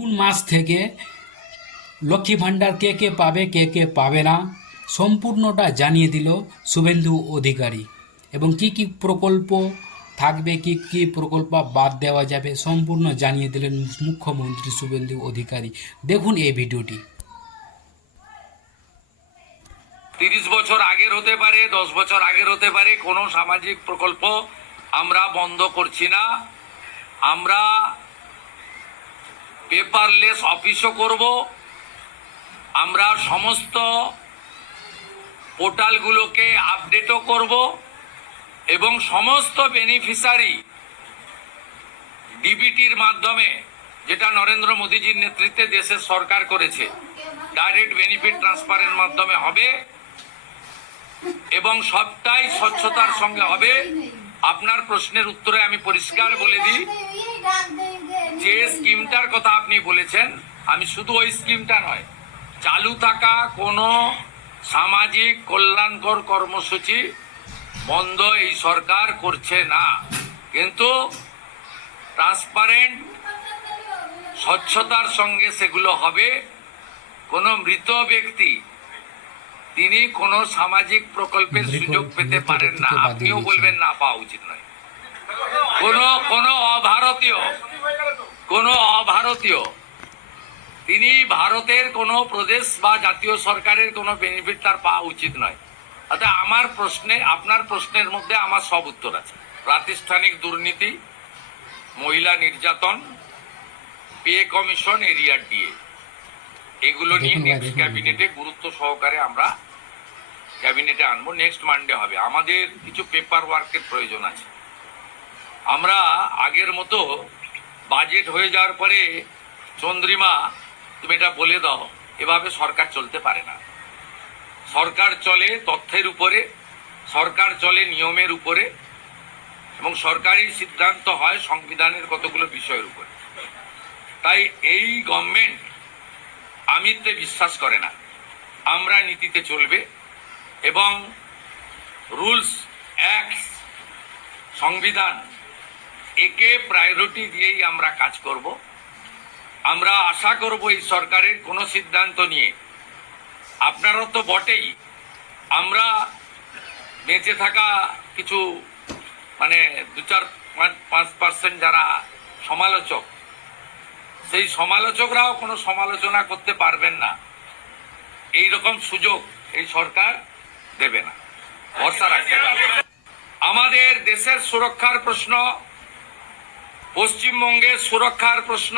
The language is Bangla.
জুন মাস থেকে লক্ষ্মী ভাণ্ডার কে কে পাবে কে কে পাবে না সম্পূর্ণটা জানিয়ে দিল শুভেন্দু অধিকারী। এবং কি কি প্রকল্প থাকবে, কি কি প্রকল্প বাদ দেওয়া যাবে, সম্পূর্ণ জানিয়ে দিলেন মুখ্যমন্ত্রী শুভেন্দু অধিকারী। দেখুন এই ভিডিওটি। 30 বছর আগের হতে পারে, 10 বছর আগের হতে পারে, কোনো সামাজিক প্রকল্প আমরা বন্ধ করছি না। আমরা পেপারলেস অফিসও করব। আমরা সমস্ত পোর্টালগুলোকে আপডেটও করব এবং সমস্ত বেনিফিশিয়ারি ডিবিটির মাধ্যমে, যেটা নরেন্দ্র মোদীজির নেতৃত্বে দেশের সরকার করেছে, ডাইরেক্ট বেনিফিট ট্রান্সফারের মাধ্যমে হবে এবং সবটাই স্বচ্ছতার সঙ্গে হবে। আপনার প্রশ্নের উত্তরে আমি পরিষ্কার বলে দিই, যে স্কিমটার কথা আপনি বলেছেন, আমি শুধু ওই স্কিমটা নয়, চালু থাকা কোনো সামাজিক কল্যাণকর কর্মসূচি বন্ধ এই সরকার করছে না, কিন্তু ট্রান্সপারেন্ট স্বচ্ছতার সঙ্গে সেগুলো হবে। কোনো মৃত ব্যক্তি তিনি কোনো সামাজিক প্রকল্পের সুযোগ পেতে পারেন না, আপনিও বলবেন না পাওয়া উচিত নয়। কোনো অভারতীয় তিনি ভারতের কোনো প্রদেশ বা জাতীয় সরকারের কোনো বেনিফিট তার পাওয়া উচিত নয়। অর্থাৎ আপনার প্রশ্নের মধ্যে আমার সব উত্তর আছে। প্রাতিষ্ঠানিক দুর্নীতি, মহিলা নির্যাতন, পে কমিশন, এরিয়ার ডিএ, এগুলো নিয়ে নেক্সট ক্যাবিনেটে গুরুত্ব সহকারে আমরা ক্যাবিনেটে আনবো। নেক্সট মানডে হবে। আমাদের কিছু পেপার ওয়ার্কের প্রয়োজন আছে। আমরা আগের মতো বাজেট হয়ে যাওয়ার পরে চন্দ্রিমা তুমি এটা বলে দাও, এভাবে সরকার চলতে পারে না। সরকার চলে তথ্যের উপরে, সরকার চলে নিয়মের উপরে, এবং সরকারি সিদ্ধান্ত হয় সংবিধানের কতগুলো বিষয়ের উপরে। তাই এই গভর্নমেন্ট আমিত্বে বিশ্বাস করে না, আমরা নীতিতে চলবে এবং রুলস, অ্যাক্ট, সংবিধান, একে প্রায়োরিটি দিয়েই আমরা কাজ করব। আমরা আশা করব এই সরকারের কোনো সিদ্ধান্ত নিয়ে, আপনারা তো বটেই, আমরা বেঁচে থাকা কিছু 2-4-5% যারা সমালোচক, সেই সমালোচকরাও কোনো সমালোচনা করতে পারবেন না। এই রকম সুযোগ এই সরকার দেবে না, ভরসা রাখতে হবে। আমাদের দেশের সুরক্ষার প্রশ্ন, পশ্চিমবঙ্গের সুরক্ষার প্রশ্ন,